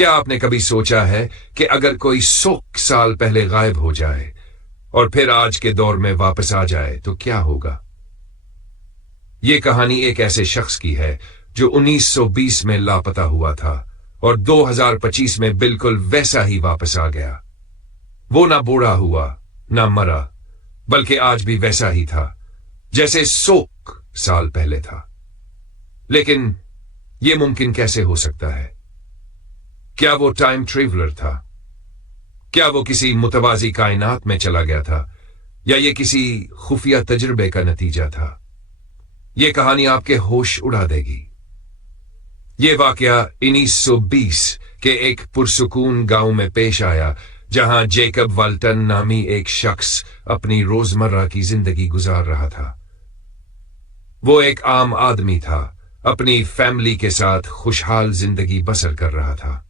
क्या आपने कभी सोचा है कि अगर कोई 100 साल पहले गायब हो जाए और फिर आज के दौर में वापस आ जाए तो क्या होगा? ये कहानी एक ऐसे शख्स की है जो 1920 में लापता हुआ था और 2025 में बिल्कुल वैसा ही वापस आ गया। वो ना बूढ़ा हुआ ना मरा, बल्कि आज भी वैसा ही था जैसे 100 साल पहले था। लेकिन यह मुमकिन कैसे हो सकता है? क्या वो टाइम ट्रेवलर था? क्या वो किसी मुतवाजी कायनात में चला गया था, या ये किसी खुफिया तजुर्बे का नतीजा था? ये कहानी आपके होश उड़ा देगी। ये वाकया 1920 के एक पुरसुकून गांव में पेश आया, जहां जेकब वाल्टन नामी एक शख्स अपनी रोजमर्रा की जिंदगी गुजार रहा था। वो एक आम आदमी था, अपनी फैमिली के साथ खुशहाल जिंदगी बसर कर रहा था।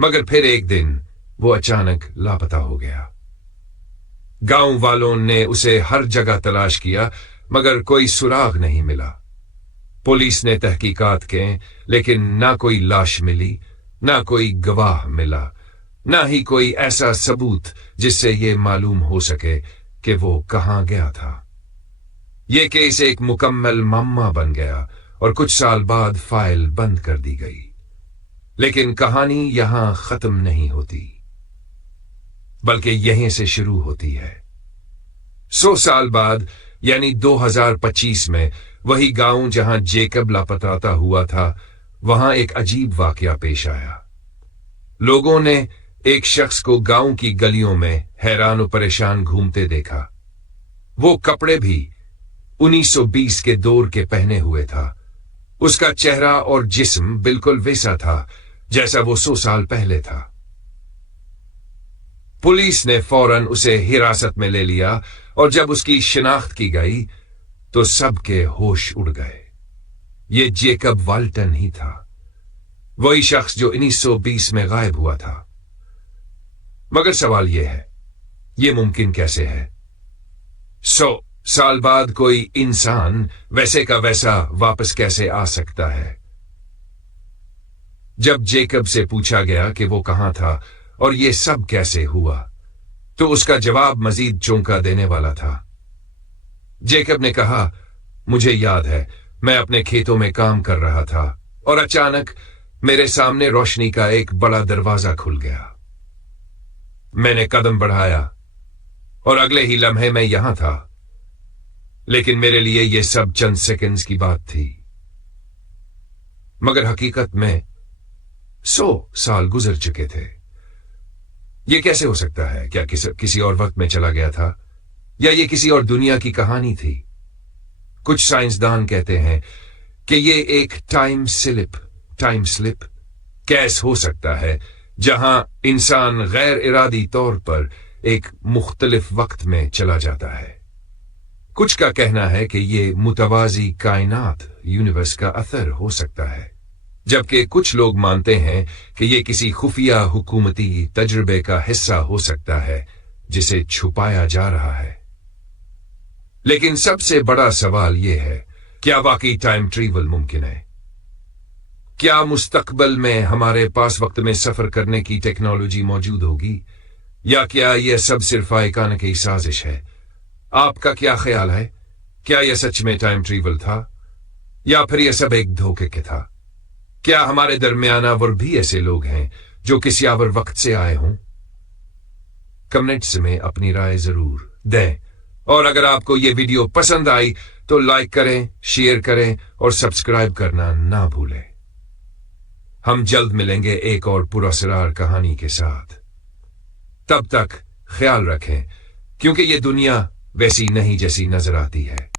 मगर फिर एक दिन वो अचानक लापता हो गया। गांव वालों ने उसे हर जगह तलाश किया, मगर कोई सुराग नहीं मिला। पुलिस ने तहकीकात की, लेकिन ना कोई लाश मिली, ना कोई गवाह मिला, ना ही कोई ऐसा सबूत जिससे ये मालूम हो सके कि वो कहां गया था। ये केस एक मुकम्मल मामला बन गया और कुछ साल बाद फाइल बंद कर दी गई। लेकिन कहानी यहां खत्म नहीं होती, बल्कि यहीं से शुरू होती है। 100 साल बाद यानी 2025 में वही गांव जहां जेकब लापता हुआ था, वहां एक अजीब वाकया पेश आया। लोगों ने एक शख्स को गांव की गलियों में हैरान और परेशान घूमते देखा। वो कपड़े भी 1920 के दौर के पहने हुए था। उसका चेहरा और जिस्म बिल्कुल वैसा था जैसा वो 100 साल पहले था। पुलिस ने फौरन उसे हिरासत में ले लिया और जब उसकी शिनाख्त की गई तो सबके होश उड़ गए। ये जेकब वाल्टन ही था, वही शख्स जो 1920 में गायब हुआ था। मगर सवाल यह है, यह मुमकिन कैसे है? 100 साल बाद कोई इंसान वैसे का वैसा वापस कैसे आ सकता है? जब जेकब से पूछा गया कि वो कहां था और ये सब कैसे हुआ, तो उसका जवाब मजीद चौंका देने वाला था। जेकब ने कहा, मुझे याद है, मैं अपने खेतों में काम कर रहा था और अचानक मेरे सामने रोशनी का एक बड़ा दरवाजा खुल गया। मैंने कदम बढ़ाया और अगले ही लम्हे में यहां था। लेकिन मेरे लिए यह सब चंद सेकंड्स की बात थी, मगर हकीकत में 100 साल गुजर चुके थे। यह कैसे हो सकता है? क्या किसी और वक्त में चला गया था, या यह किसी और दुनिया की कहानी थी? कुछ साइंसदान कहते हैं कि यह एक टाइम स्लिप कैस हो सकता है, जहां इंसान गैर इरादी तौर पर एक मुख्तलिफ वक्त में चला जाता है। कुछ का कहना है कि यह मुतवाजी कायनात यूनिवर्स का असर हो सकता है, जबकि कुछ लोग मानते हैं कि यह किसी खुफिया हुकूमती तजुर्बे का हिस्सा हो सकता है जिसे छुपाया जा रहा है। लेकिन सबसे बड़ा सवाल यह है, क्या वाकई टाइम ट्रैवल मुमकिन है? क्या मुस्तकबिल में हमारे पास वक्त में सफर करने की टेक्नोलॉजी मौजूद होगी, या क्या यह सब सिर्फ आइकान की साजिश है? आपका क्या ख्याल है? क्या यह सच में टाइम ट्रैवल था, या फिर यह सब एक धोखे के था? क्या हमारे दरमियाना और भी ऐसे लोग हैं जो किसी और वक्त से आए हों? कमेंट्स में अपनी राय जरूर दें, और अगर आपको यह वीडियो पसंद आई तो लाइक करें, शेयर करें और सब्सक्राइब करना ना भूलें। हम जल्द मिलेंगे एक और पुरअसरार कहानी के साथ। तब तक ख्याल रखें, क्योंकि यह दुनिया वैसी नहीं जैसी नजर आती है।